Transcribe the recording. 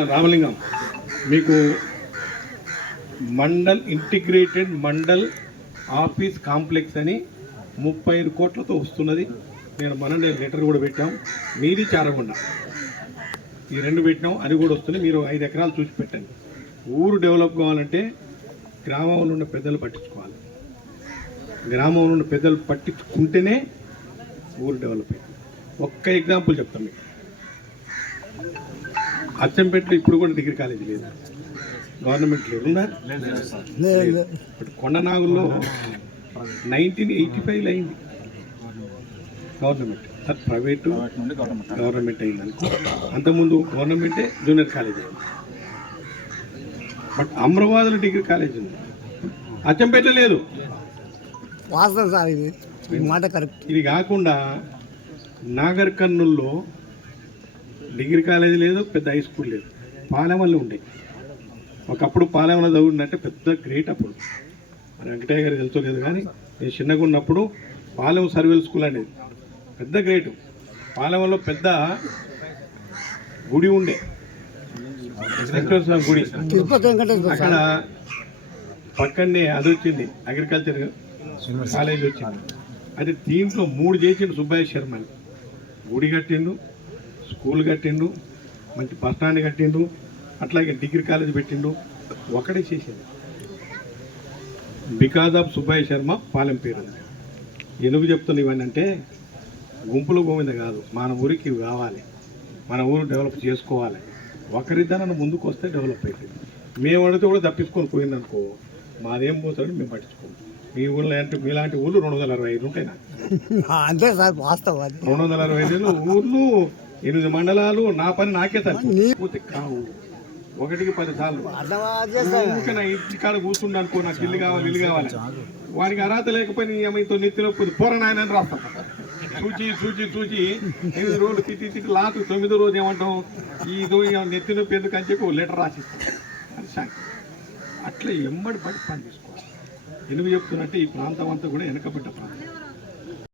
రామలింగం మీకు mandal integrated mandal office complex అని 35 కోట్లతో వస్తున్నది. నేను మననే లెటర్ కూడా పెట్టాం. మీది చారగొండ ఈ రెండు పెట్టినాం, అది కూడా వస్తుంది. మీరు 5 ఎకరాలు చూసి పెట్టండి. ఊరు డెవలప్ కావాలంటే గ్రామంలో ఉన్న పెద్దలు పట్టించుకోవాలి. గ్రామంలో ఉన్న పెద్దలు పట్టించుకుంటేనే ఊరు డెవలప్ అయింది. ఒక్క ఎగ్జాంపుల్ చెప్తాను మీకు. అచ్చంపేటలో ఇప్పుడు కూడా డిగ్రీ కాలేజీ లేదు, గవర్నమెంట్ లేదు. ఇప్పుడు కొండనాగుల్లో 1985 అయింది గవర్నమెంట్, అది ప్రైవేటు గవర్నమెంట్ అయింది అనుకో. అంతకుముందు గవర్నమెంటే జూనియర్ కాలేజ్ అయింది. బట్ అమరావతిలో డిగ్రీ కాలేజ్ ఉంది, అచ్చంపేటలో లేదు. వాస్తవం సార్, ఇది మాట కరెక్ట్. ఇది కాకుండా నాగర్ కర్నూల్లో డిగ్రీ కాలేజీ లేదు, పెద్ద హై స్కూల్ లేదు. పాలెంలో ఉండే, ఒకప్పుడు పాలెంలో చదువుందంటే పెద్ద గ్రేట్. అప్పుడు మరి వెంకటయ్య గారికి తెలుసో లేదు కానీ నేను చిన్నగా ఉన్నప్పుడు పాలెం సర్వేల్ స్కూల్ అనేది పెద్ద గ్రేటు. పాలెంలో పెద్ద గుడి ఉండే, వెంకటేశ్వర స్వామి గుడి. అక్కడ పక్కనే అది వచ్చింది, అగ్రికల్చర్ కాలేజ్ వచ్చింది. అది దీంట్లో 3 చేసిండు సుబ్బయ్య శర్మ అని. గుడి కట్టిండు, స్కూల్ కట్టిండు, మంచి బస్ స్టాండ్ కట్టిండు, అట్లాగే డిగ్రీ కాలేజ్ పెట్టిండు. ఒకటే చేసిండు బికాజ్ ఆఫ్ సుబ్బయ్య శర్మ పాలెం పేరు. ఎందుకు చెప్తున్నా ఇవన్నీ అంటే, గుంపులు గోవింద కాదు, మన ఊరికి ఇవి కావాలి, మన ఊరు డెవలప్ చేసుకోవాలి. ఒకరిద్దరన్న ముందుకు వస్తే డెవలప్ అవుతుంది. మేము అడిగితే కూడా తప్పించుకొని పోయిందనుకో, మాదేం పోతాడని మేము పట్టించుకోము. మీ ఊళ్ళో అంటే మీలాంటి ఊళ్ళు 265 ఉంటాయి. అంతే సార్, వాస్తవం. 265 ఊర్లు, 8 మండలాలు. నా పని నాకే సరిపోతే కావు, 1కి 10 సార్లు. నా ఇంటి కాడ కూర్చుండు అనుకో, నాకు ఇల్లు కావాలి, ఇల్లు కావాలి. వానికి అర్హత లేకపోయినా ఏమైతే నెత్తిలో పోరనాయనని రాస్తాం. చూచి 8 రోజులు తిట్టి లాస్ట్ 9వ రోజు ఏమంటాం, ఈ నెత్తి నొప్పి ఎందుకు అని చెప్పి లెటర్ రాసిస్తాం. అది శాంతి. అట్లా ఎమ్మడి పడి పని చేసుకోవాలి. ఎందుకు చెప్తున్నట్టే ఈ ప్రాంతం అంతా కూడా వెనకబడ్డ ప్రాంతం.